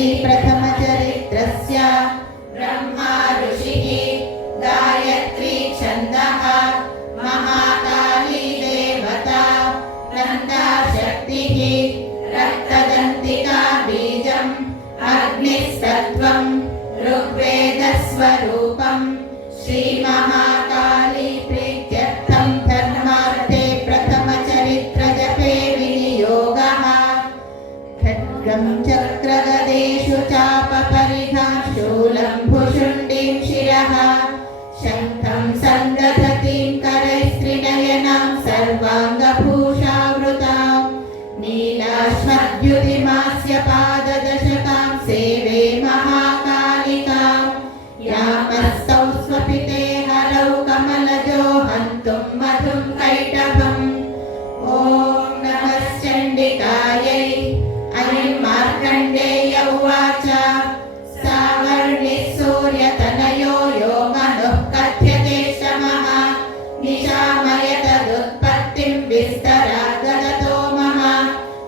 प्रथमचरित्रस्य ब्रह्मा ऋषिः, गायत्री छन्दः, महाकाली देवता, नन्दा शक्तिः, रक्तदन्तिका बीजम्, अग्निस्तत्त्वं, ऋग्वेदस्वरूपम्, श्रीमहाकाली प्रीत्यर्थं धर्मार्थे प्रथमचरित्रजपे विनियोगः। खड्गं चक्रगदेषु चापपरिधां शूलं भुशुण्डीं शिरः, शङ्खं सन्दधतीं करैस्त्रिनयनां सर्वाङ्गभूषावृतां, नीलाश्मद्युतिमास्य पाददशकां सेवे महाकालिकां, यामस्तौ स्वपिते हरौ कमलजो हन्तुं मधुं कैटभम्। ॐ नमश्चण्डिकायै। ऐं मार्कण्डेय उवाच सावर्णिः सूर्यतनयो यो मनुः कथ्यते शमः, निशामय तदुत्पत्तिं विस्तराद्गतो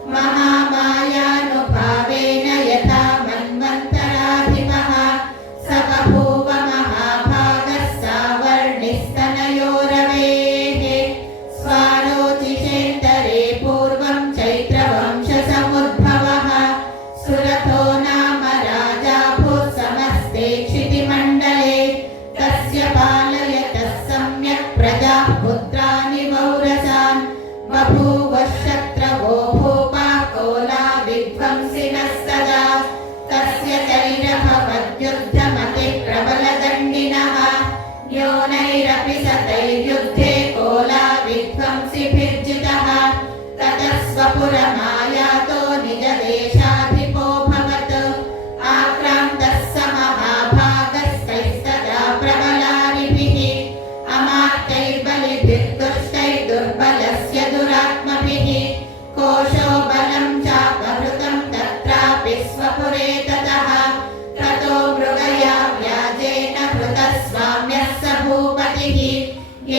महामायानुभावेन यथा मन्वन्तराधिपः, स बभूव महाभागः सावर्णिस्तनयो रवेः, स्वारोचिषेन्तरे पूर्वं चैत्रवंशसमुद्भवः, सुरथो नाम राजा भूः समस्ते क्षितिमण्डले, तस्य पालयतः सम्यक् प्रजाः पुत्राणि वौरसान्, बभूव शत्रवो भूपा कोला विध्वंसिनः सदा, तस्य तैरभवद्युद्धमतिः प्रबलदण्डिनः, योनैरपि सतैर्युद्धे कोला विध्वंसिभिर्जितः, ततः स्वपुरमायातो निजदेशाधिपोऽभवत्, आक्रान्तः स महाभागस्तैस्तदा प्रबलारिभिः, अमात्यैर्बलिभिर्दुष्टैर्दुर्बलस्य दुरात्मभिः, कोशो बलं चापहृतं तत्रापि स्वपुरे ततः, ततो मृगया व्याजेन हृतः स्वाम्यः स भूपतिः,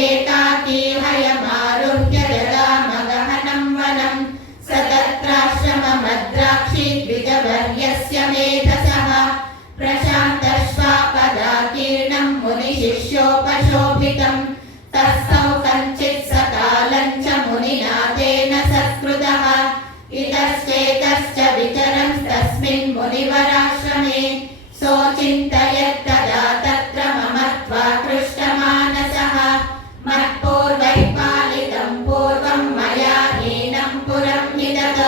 एकाकी हयमारुह्य जगामगहनं वनं, स तत्राश्रममद्राक्षी द्विजवर्यस्य मेधसः, प्रशान्तश्वापदाकीर्णं मुनिशिष्योपशोभितं, तस्थौ कञ्चित् सकालं च मुनिना तेन सत्कृतः, इतश्चेतश्च विचरन् तस्मिन् मुनिवराश्रमे, सोचिन्तयत्तदा तत्र ममत्वा कृष्टमानसः, मत्पूर्वैः पालितं पूर्वं मया हीनं पुरं हितत्,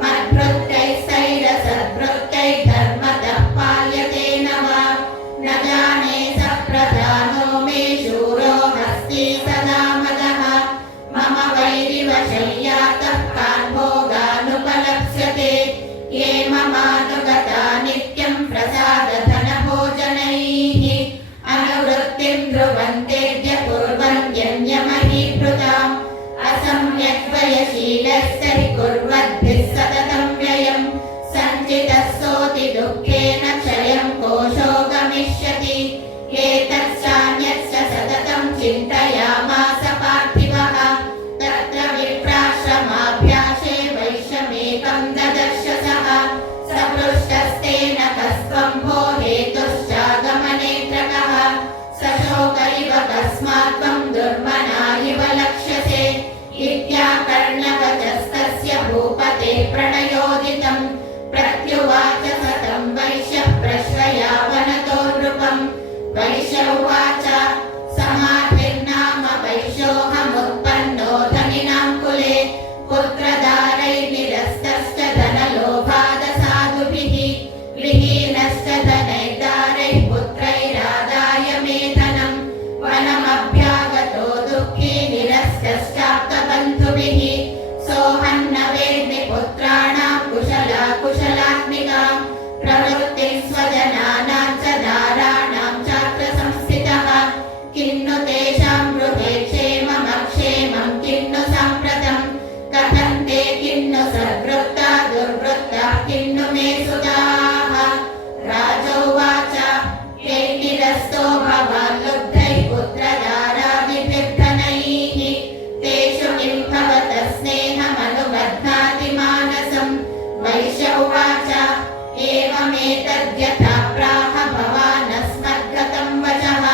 मद्भृत्यैः सैरसद्भृत्यैः धर्मतः पाल्यते न वा, न जाने स प्रधानो मे शूरो हस्ति सदा मदः, मम वैरिवशय्यातः कान् भोगानुपलप्स्यते, ये ममानुगता नित्यं प्रसादधनभोजनैः, अनुवृत्तिं ध्रुवन्तेऽद्य कुर्वन्यन्यमहीभृताम्, असम्यग्वयशीलस्तैः कुर्वद्भिः सततं व्ययम्, सञ्चितः सोऽति दुःखेन क्षयं कोशो गमिष्यति, एतच्चान्यच्च सततं चिन्तयामास पार्थिवः, तत्र विप्राश्रमाभ्यासे वैश्यमेकं ददर्श सः, सपृष्टस्तेन कस्त्वं भो हेतुश्चागमनेत्रकः, सशोक इव कस्मात् त्वं दुर्मना इव लक्ष्यसे, इत्याकर्ण्यवचस्तस्य भूपते प्रणयोदितं, प्रत्युवाच सतं वैश्यः प्रश्रयावनतो नृपं, वैश्य उवाच समाधिर्नाम वैश्योऽहमुत्पन्नो धनिनां कुले, पुत्रदारैर्निरस्तश्च धनलोभादसाधुभिः, विहीनश्च धनैर्दारैः पुत्रैरादाय मे धनं, वनमभ्यागतो दुःखी निरस्तश्चाप्तबन्धुभिः, सोऽहं न वेद्मि पुत्राणां कुशलात्मिकां, एवमेतद्यथा प्राह भवानस्मद्गतं वचः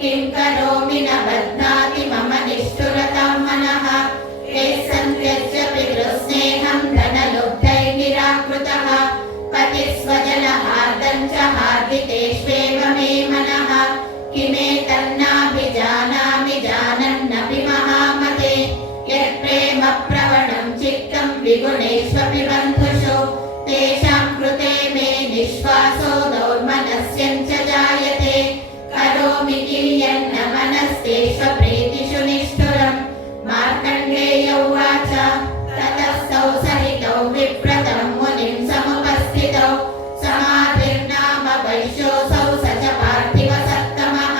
किं करोमि न बध्नाति मम निष्ठुरतां मनः सन्त्यज्य पितृस्नेहं धनलुब्धैर्निराकृतः पतिस्वजनहार्दं च हार्दितेष्वेव मे मनः किमेतन्नाभिजानामि जानन्नपि महामते यत्प्रेमप्रवणं चित्तं विगुणेष्वपि बन्धुषु तेषां कृते मे निःश्वासो दौर्मनस्यं च जायते करोमि कियन्न मनस्तेष्वप्रीतिषु निष्ठुरम् मार्कण्डेय उवाच ततस्तौ सहितौ विप्रतं मुनिं समुपस्थितौ समाधिर्नाम वैश्योऽसौ स च पार्थिवसत्तमः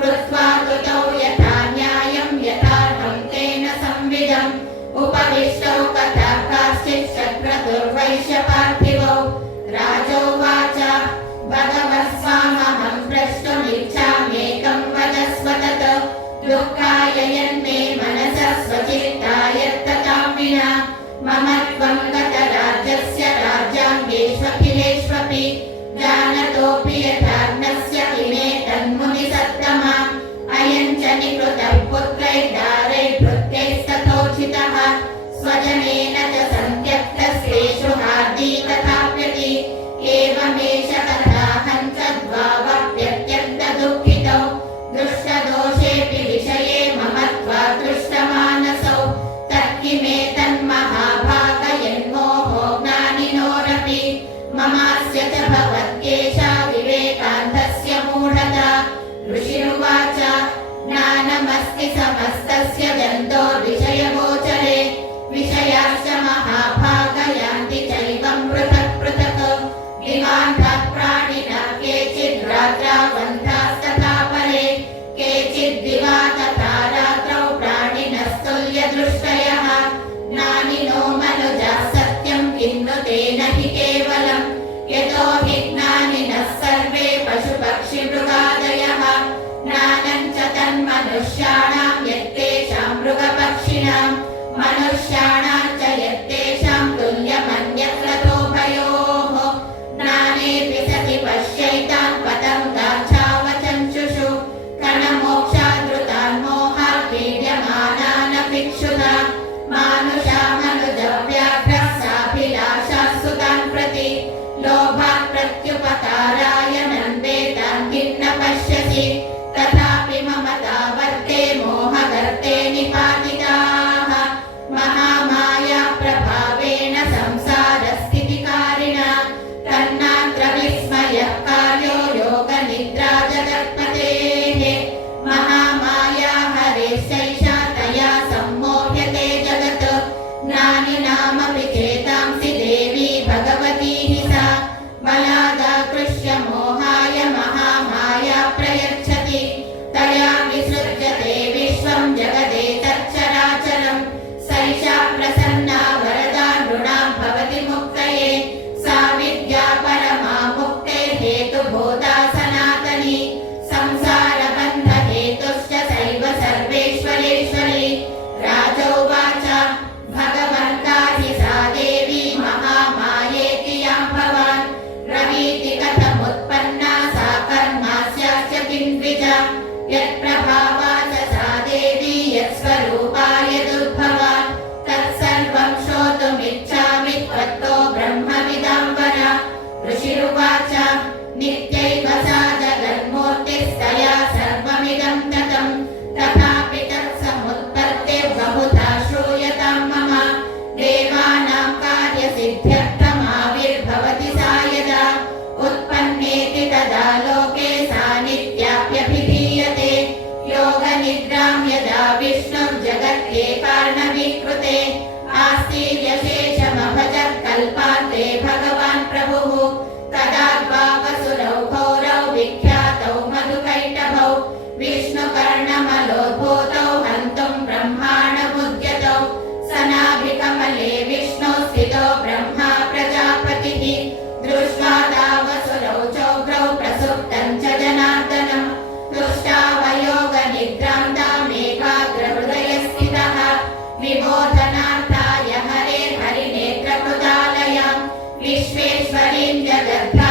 कृत्वा तुतौ यथा न्यायं यथार्थं तेन संविदम् उपविष्टौ कथा काश्चित् शक्रतुर्वैश्य पार्थिवौ राजोवाच भगवत्स्वामहं प्रष्टुमिच्छाम्येकं वदस्व तत् दुःखाय यन्मे मनसः स्वचित्तायत्ततां विना मम त्वं गतराज्यस्य राज्याङ्गेष्वखिलेष्वपि जानतोऽपि यथाग्नस्य किमेतन्मुनिसत्तमा अयं च निकृतः पुत्रैर्दारैर्भृत्यैस्तथोचितः स्वजनेन च सन्त्यक्तस्तेषु हार्दी तथाप्यति एवमेष कथाहं च द्वावप्यत्यन्तदुःखितौ दृष्टदोषेऽपि विषये मम त्वादृष्टमानसौ तत्किमेतन्महाभागयन्मोहो ज्ञानिनोरपि ममास्य च भवद्गेशा विवेकान्धस्य मूढता ऋषिरुवाच ज्ञानमस्ति समस्तस्य जन्तोर्विषयगोचरे विषयाश्च महाभागयान्ति चैवं पृथक् पृथक् दिवान्तः प्राणिनः केचिद् रात्रावन्तास्तथा परे केचिद्दिवा तथा रात्रौ प्राणिनस्तुल्यदृष्टयः ज्ञानिनो मनुजाः सत्यं किन्नु तेन हि केवलम् यतो हि ज्ञानिनः सर्वे पशुपक्षिमृगादयः ज्ञानं च तन्मनुष्याणां यत्तेषां मृगपक्षिणां मनुष्याणां च यत्तेषां तुल्यमन्यत्रतोभयोः ज्ञानेऽपि सति पश्यैतान् पतङ्गाच्छावचञ्चुषु कणमोक्षादृतान् मोहात् पीड्यमानानपि क्षुधा मानुषा मनुजव्याघ्रः साभिलाषाः सुतान् प्रति लोभात् प्रत्युपकाराय नन्देतान् किन्न पश्यसि तथापि ममता वर्ते मोहगर्ते निपातिताः महामाया प्रभावेन संसारस्थितिकारिणा तन्नात्र विस्मयः कार्यो योगनिद्रा जगत्पतेः महामाया हरेशैषा तया सम्मोह्यते जगत् ज्ञानिनामपि चेतांसि देवी भगवती हि सा बलादाकृष्य मोहाय महामाया प्रयच्छति तया विसृज्यते विश्वं जगदेतच्चराचरं सैषा प्रसन्ना वरदा नृणां भवति मुक्तये सा विद्या परमा मुक्तेर्हेतुभूता सनातनी संसारबन्धहेतुश्च सैव सर्वेश्वरेश्वरी राजोवाच भगवन्ता हि सा देवी महामायेति यां भवान् ब्रवीति कथमुत्पन्ना सा कर्मास्याश्च किन्द्विज यत्प्रभावा च सा देवी यत्स्वरूपा यदुद्भवा तत्सर्वं श्रोतुमिच्छामि त्वत्तो ब्रह्मविदाम्बर ऋषिरुवाच नित्यैव सा जगन्मूर्तिस्तया सर्वमिदं ततं तथापि तत्समुत्पत्तिर्बहुधा श्रूयतां मम देवानां कार्यसिद्ध्यर्थमाविर्भवति सा यदा उत्पन्नेति तदा लोके सा नित्याप्यभिधीयते योगनिद्रां यदा विष्णुर्जगत्येकार्णवीकृते आस्तीर्यशेषमभजत् कल्पान्ते भगवान् प्रभुः तदा द्वावसुरौ घोरौ विख्यातौ मधुकैटभौ विष्णुकर्णमलोद्भूतौ हन्तुं ब्रह्माणमुद्यतौ सनाभिकमले विष्णु स्थितो ब्रह्मा प्रजापतिः दृष्ट्वा तावसुरौ चौग्रौ प्रसुप्तं च जनार्दनं तुष्टावयोगनिद्रां तामेकाग्रहृदयस्थितः विबोधनार्थाय हरे हरिनेत्रकृतालयां विश्वेश्वरीं जगद्धा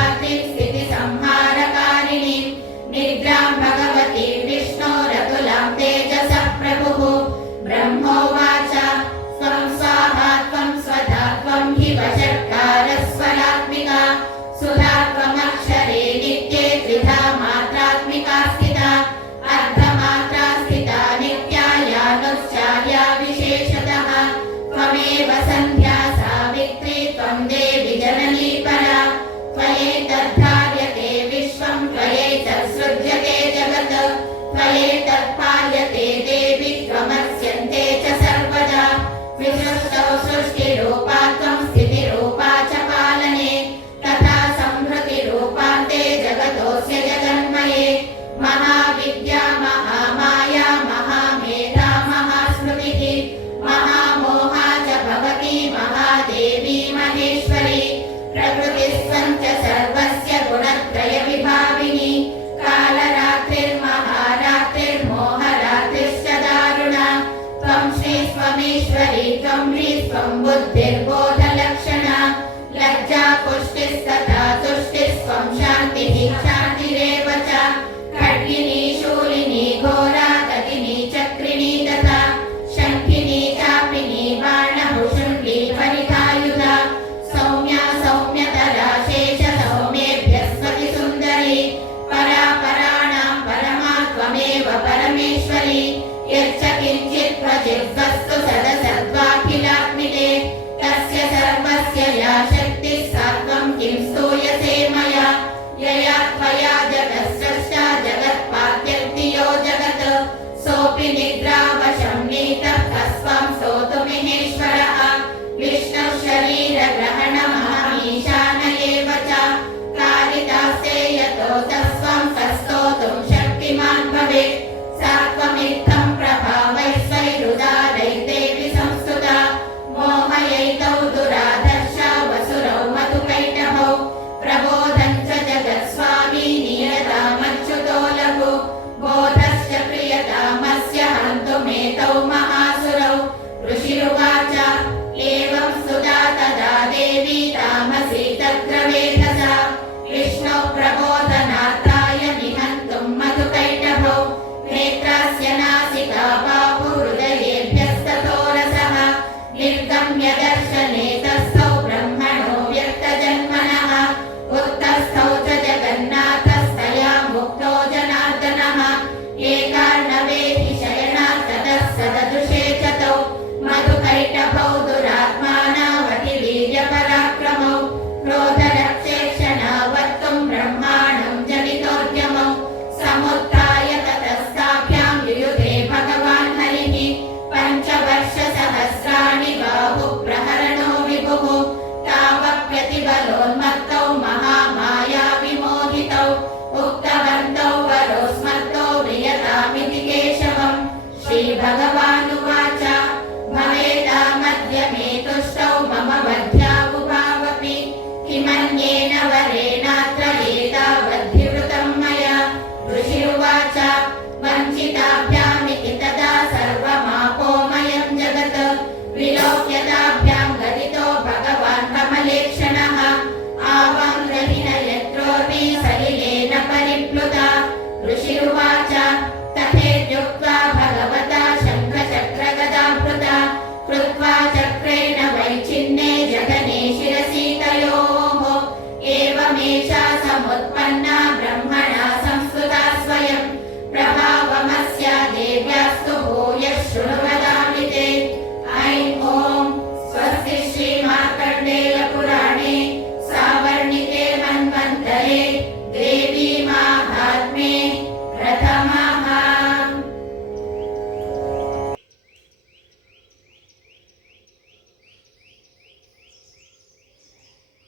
तद्धार्यते विश्वं त्वयैतत्सृज्यते जगत् त्वयैतत्पाल्यते देवि त्वमस्यन्ते च सर्वदा विसृष्टौ सृष्टिरूपा त्वं स्थितिरूपा च पालने तथा संहृतिरूपान्ते जगतोऽस्य जगन्मये महाविद्या महामाया महामेधा महास्मृतिः महामोहा च भवती महादेवी महेश्वरी प्रकृतिस्त्वं च सर्वस्य गुणत्रयविभाविनी कालरात्रिर्महारात्रिर्मोहरात्रिश्च दारुणा त्वं श्रीस्त्वमीश्वरी त्वं ह्रीस्त्वं बुद्धिर्बोधलक्षणा लज्जा पुष्टिस्तथा तुष्टिस्त्वं शान्तिः शान्तिरेव च खड्गिनी शूलिनी घोरा गतिनी चक्रिणी तथा शङ्खिनी चापिनी बाणभुषुण्डी परिधायुधा सौम्या सौम्यतरा शेष सौम्येभ्यस्वति सुन्दरी परा पराणां परमा त्वमेव परमेश्वरी यच्च किञ्चित् क्वचिद्वस्तु सदसद्वाखिलात्मिके तस्य सर्वस्य या शक्तिः सा त्वं किं स्तूयसे मया यया त्वया जगत्सृष्टा जगत्पात्यन्ति यो जगत् सोऽपि निद्रावशं नीतः कस्त्वं स्तोतुमिहेश्वरः विष्णुः शरीरग्रहणमहमीशान एव च कारितास्ते यतो तस्त्वं कस्तोतुं शक्तिमान् भवेत् सा त्वमित्थं प्रभावैस्वैरुदारैर्देवि संस्तुता मोहयैतौ दुराधर्षा वसुरौ मधुकैटभौ प्रबोधं च जगत्स्वामी नियतामच्युतो लघु बोधश्च प्रियतामस्य हन्तुमेतौ महासुरौ ऋषिरुवाच एवं स्तुता तदा देवी तामसी तत्र वेधसा विष्णौ प्रबोधनार्थाय निहन्तुं मधुकैटभौ नेत्रास्य नासिका बाहुहृदयेभ्यस्ततो रसः निर्गम्य दर्शने तस्थौ ब्रह्मणो व्यक्तजन्मनः उत्तस्थौ च जगन्नाथस्तया मुक्तो जनार्दनः एकार्णवेहि शयनात् ततः सददृशे च तौ मधुकैटभौ दुरात्मानावतिवीर्यपराक्रमौ क्रोधरक्षेक्षणावत्तुं ब्रह्माणं जनितोद्यमौ समुत्थाय ततस्ताभ्यां युयुधे भगवान् हरिः पञ्चवर्षसहस्राणि बाहुप्रहरणो विभुः तावप्यतिबलोन्मत्तौ महामाया विमोहितौ उक्तवन्तौ वरोस्मत्तौ म्रियतामिति केशवम् श्रीभगवान्